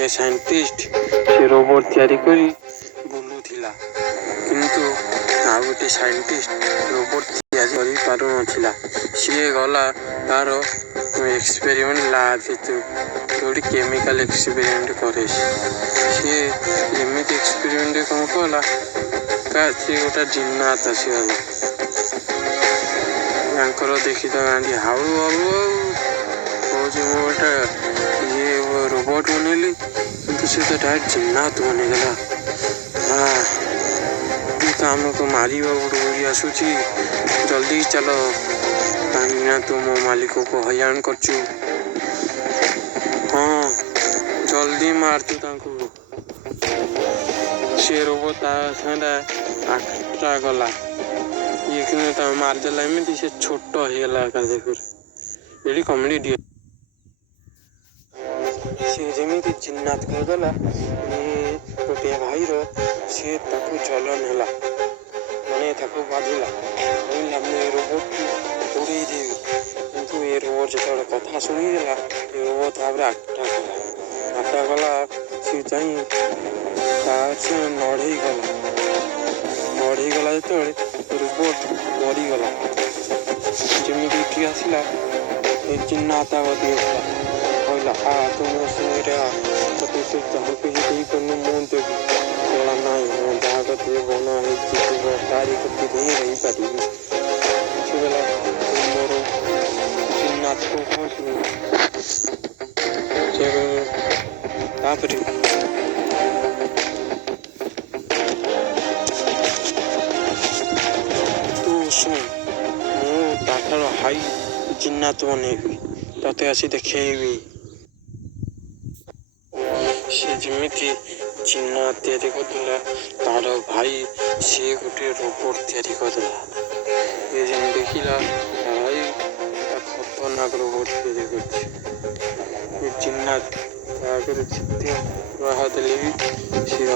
ଗୋଟେ ସାଇଣ୍ଟିଷ୍ଟ ସେ ରୋବୋଟ ତିଆରି କରି ବୁଲୁଥିଲା, କିନ୍ତୁ ଆଉ ଗୋଟେ ସାଇଣ୍ଟିଷ୍ଟ ରୋବୋଟ ତିଆରି କରିପାରୁନଥିଲା। ସିଏ ଗଲା ତାର ଏକ୍ସପେରିମେଣ୍ଟ ଲ୍ୟାବ୍ ଭିତରକୁ, ଯେଉଁଠି କେମିକାଲ ଏକ୍ସପେରିମେଣ୍ଟ କରେ। ସିଏ ଏମିତି ଏକ୍ସପେରିମେଣ୍ଟ କ'ଣ କଲା, ସିଏ ଗୋଟେ ଜିନ୍ନାତ ଆସିଗଲା। ତାଙ୍କର ଦେଖି ତ ଗାଣ୍ଡି ହାଉ ହାଉ କହୁଛି ମୁଁ ଗୋଟେ ରୋବୋଟ ବନେଇଲି, କିନ୍ତୁ ସେ ତ ଡାଇରେକ୍ଟ ଜିନ୍ନାତ ବନେଇଦେଲା। ତ ଆମକୁ ମାରିବାକୁ ଦୌଡ଼ି ଆସୁଛି, ଜଲ୍ଦି ଚାଲ, କାହିଁକିନା ତୁ ମୋ ମାଲିକକୁ ହଇରାଣ କରୁଛୁ। ହଁ, ଜଲ୍ଦି ମାରତୁ ତାଙ୍କୁ। ସେ ରୋବୋଟ ତା ସାଙ୍ଗରେ ଆକ୍ଟା ଗଲା, ଇଏ କିନ୍ତୁ ତା ମାରିଦେଲା ଏମିତି ସେ ଛୋଟ ହେଇଗଲା ଏକାଥରେ। ଏଠି କମେଡି ଦିଏ। ସେ ଯେମିତି ଜିନ୍ନାତ କରିଦେଲା, ଇଏ ଗୋଟିଏ ଭାଇର ସିଏ ତାକୁ ଜଲନ ହେଲା, ମାନେ ତାକୁ ବାଧିଲା, କହିଲା ମୁଁ ଏ ରୋବୋଟକୁ ଉଡ଼େଇ ଦେବି। କିନ୍ତୁ ଏ ରୋବୋଟ ଯେତେବେଳେ କଥା ଶୁଣିଦେଲା, ଏ ରୋବୋଟ ତାପରେ ଆକ୍ଟା କଲା। ସିଏ ଯାଇ ସେ ନଢ଼େଇଗଲା ଯେତେବେଳେ ରୋବୋଟ ମରିଗଲା। ଯେମିତି ଉଠି ଆସିଲା, ଏ ଜିନ୍ନାତ ଦିଆଥିଲା, କହିଲା ତୁ ମୋ ସାଙ୍ଗରେ ତତେ ତୁ ଯାହା କିଛି ଦେଇପାରୁନୁ ମୁଁ ଦେବି। କହିଲା ନାଇଁ, ମୁଁ ଯାହା କତିରେ ବନା ହେଇଛି ତୁ ତାରି କତିରେ ହିଁ ରହିପାରିବି। ସେ କହିଲା ତୁ ମୋର ଜିନ୍ନାତକୁ କ'ଣ ଶୁଣିବୁ। ତାପରେ ତୁ ଶୁଣ, ମୁଁ ତାଠାରୁ ହାଇ ଜିନ୍ନାତ ବନେଇବି, ତତେ ଆସି ଦେଖେଇବି। ସେ ଯେମିତି ଜିନ୍ନାତ ତିଆରି କରୁଥିଲା, ତାର ଭାଇ ସିଏ ଗୋଟେ ରୋବୋଟ ତିଆରି କରିଦେଲା। ଇଏ ଯେମିତି ଦେଖିଲା ତା ଭାଇ ଖତରନାକ ରୋବୋଟ ତିଆରି କରିଛି। ଏ ଜିନ୍ନାତ ତା ଆଗରେ ଯେତେ ବାହା ଦେଲେ ବି ସିଏ